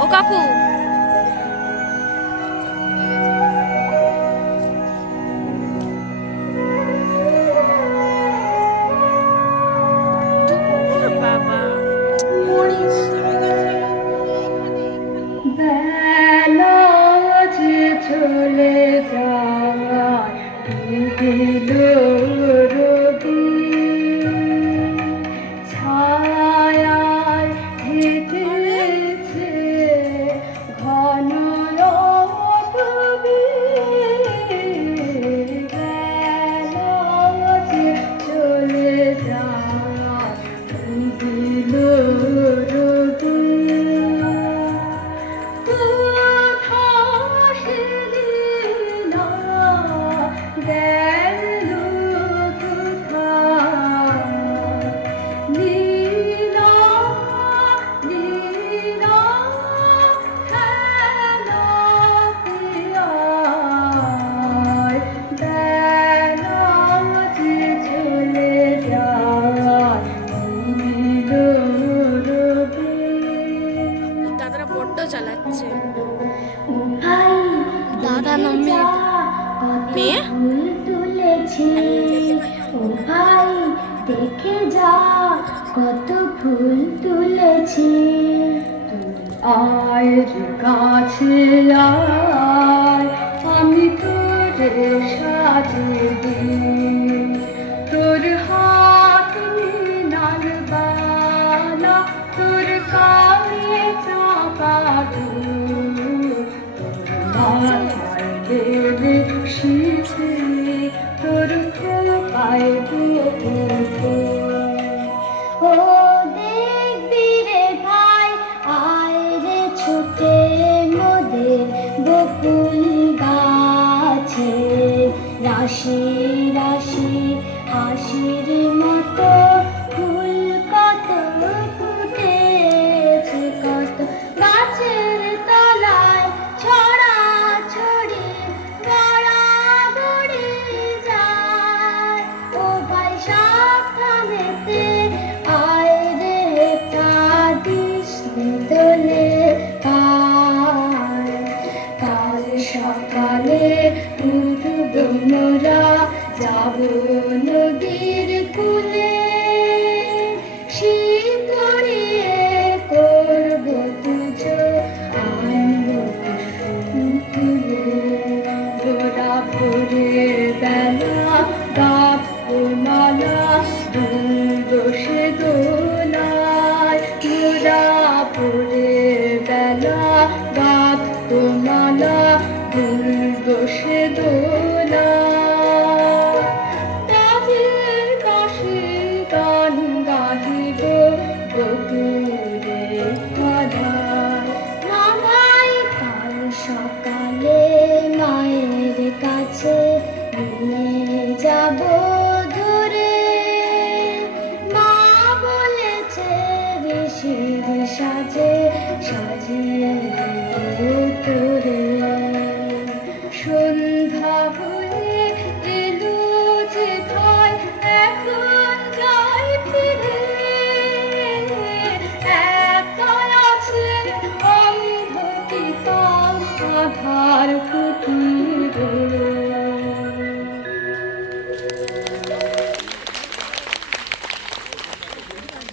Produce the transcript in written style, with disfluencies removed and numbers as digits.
ও কাকু বাবা চলে ছায়ায় হেঁটেছে ঘন চলে যায় দিল দাদারা বড্ড চালাচ্ছে। দাদা না মেয়ে তুলেছি ও ভাই দেখে যা কত ফুল তুলেছি আয়ের কাছে আয় আমি তোরে সাজিয়ে দিই তোর হাত নাল বালা তোর কানে চাপা শীতে তোর পায়ে ও দেখবি রে ভাই আয় রে ছোটে মোদের বকুল গাছে রাশি রাশি হাসির মতো ফুল কত ফুটেছে কত গাছের তলায় ছড়া ছড়ি গড়াগড়ি যায় ও ভাই সাবধানেতে আয় রে কাঁদিস দোলে কাল সকালে উঠব মোরা যাব নদীর কূলে শীত গড়িয়ে করব পুজো আনব তুলে গোড়া ভোরের বেলা গাব মালা বসে দোলায় গোড়া ভোরের বেলা গাব মালা বসে দোলায়